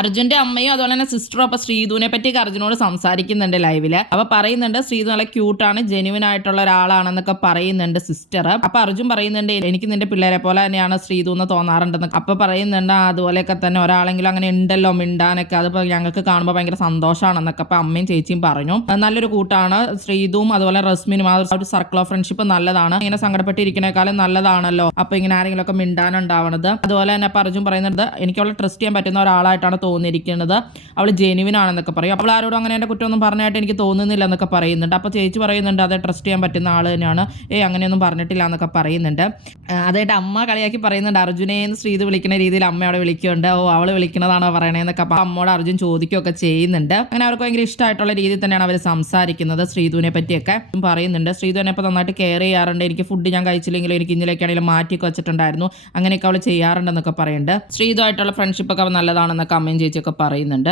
അർജുന്റെ അമ്മയും അതുപോലെ തന്നെ സിസ്റ്ററും അപ്പൊ ശ്രീധുവിനെ പറ്റിയൊക്കെ അർജുനോട് സംസാരിക്കുന്നുണ്ട് ലൈവില്. അപ്പൊ പറയുന്നുണ്ട് ശ്രീധു നല്ല ക്യൂട്ടാണ്, ജെന്യുവൻ ആയിട്ടുള്ള ഒരാളാണെന്നൊക്കെ പറയുന്നുണ്ട് സിസ്റ്റർ. അപ്പൊ അർജുൻ പറയുന്നുണ്ട് എനിക്ക് നിന്റെ പിള്ളേരെ പോലെ തന്നെയാണ് ശ്രീധു എന്ന് തോന്നാറുണ്ടെന്ന്. അപ്പൊ പറയുന്നുണ്ട് അതുപോലെയൊക്കെ തന്നെ ഒരാളെങ്കിലും അങ്ങനെ ഉണ്ടല്ലോ മിണ്ടാനൊക്കെ, അതിപ്പോ ഞങ്ങൾക്ക് കാണുമ്പോൾ ഭയങ്കര സന്തോഷമാണെന്നൊക്കെ അപ്പൊ അമ്മയും ചേച്ചിയും പറഞ്ഞു. നല്ലൊരു കൂട്ടാണ് ശ്രീധുവും അതുപോലെ റസ്മിനും. ആ ഒരു സർക്കിൾ ഓഫ് ഫ്രണ്ട്ഷിപ്പ് നല്ലതാണ്, ഇങ്ങനെ സങ്കടപ്പെട്ടിരിക്കുന്നേക്കാളും നല്ലതാണല്ലോ അപ്പൊ ഇങ്ങനെ ആരെങ്കിലും ഒക്കെ മിണ്ടാനുണ്ടാവണത്. അതുപോലെ തന്നെ അപ്പൊ അർജുൻ പറയുന്നത് എനിക്ക് അവളെ ട്രസ്റ്റ് ചെയ്യാൻ പറ്റുന്ന ഒരാളായിട്ടാണ് തോന്നിയിരിക്കുന്നത്, അവൾ ജെന്യുവിൻ ആണെന്നൊക്കെ പറയും. അപ്പോൾ ആരോടും അങ്ങനെ എൻ്റെ കുറ്റമൊന്നും പറഞ്ഞായിട്ട് എനിക്ക് തോന്നുന്നില്ല എന്നൊക്കെ പറയുന്നുണ്ട്. അപ്പോൾ ചേച്ചി പറയുന്നുണ്ട് അതെ ട്രസ്റ്റ് ചെയ്യാൻ പറ്റുന്ന ആൾ തന്നെയാണ്, അങ്ങനെയൊന്നും പറഞ്ഞിട്ടില്ല എന്നൊക്കെ പറയുന്നുണ്ട്. അതായിട്ട് അമ്മ കളിയാക്കി പറയുന്നുണ്ട് അർജുനേന്ന് ശ്രീധു വിളിക്കുന്ന രീതിയിൽ അമ്മ അവിടെ വിളിക്കുന്നുണ്ട്. അവൾ വിളിക്കുന്നതാണോ പറയണേന്നൊക്കെ അപ്പോൾ അമ്മോട് അർജുൻ ചോദിക്കുകയൊക്കെ ചെയ്യുന്നുണ്ട്. അങ്ങനെ അവർക്ക് ഭയങ്കര ഇഷ്ടമായിട്ടുള്ള രീതിയിൽ തന്നെയാണ് അവർ സംസാരിക്കുന്നത്. ശ്രീധുവിനെ പറ്റിയൊക്കെ പറയുന്നുണ്ട്. ശ്രീധുവിനെ ഇപ്പോൾ നന്നായിട്ട് കെയർ ചെയ്യാറുണ്ട്, എനിക്ക് ഫുഡ് ഞാൻ കഴിച്ചില്ലെങ്കിലും എനിക്ക് ഇന്നലേക്കാണെങ്കിലും മാറ്റിയൊക്കെ വെച്ചിട്ടുണ്ടായിരുന്നു, അങ്ങനെയൊക്കെ അവൾ ചെയ്യാറുണ്ടെന്നൊക്കെ പറയുന്നുണ്ട്. ശ്രീധുവായിട്ടുള്ള ഫ്രണ്ട്ഷിപ്പൊക്കെ നല്ലതാണെന്നൊക്കെ അമ്മയും ചേച്ചിയൊക്കെ പറയുന്നുണ്ട്.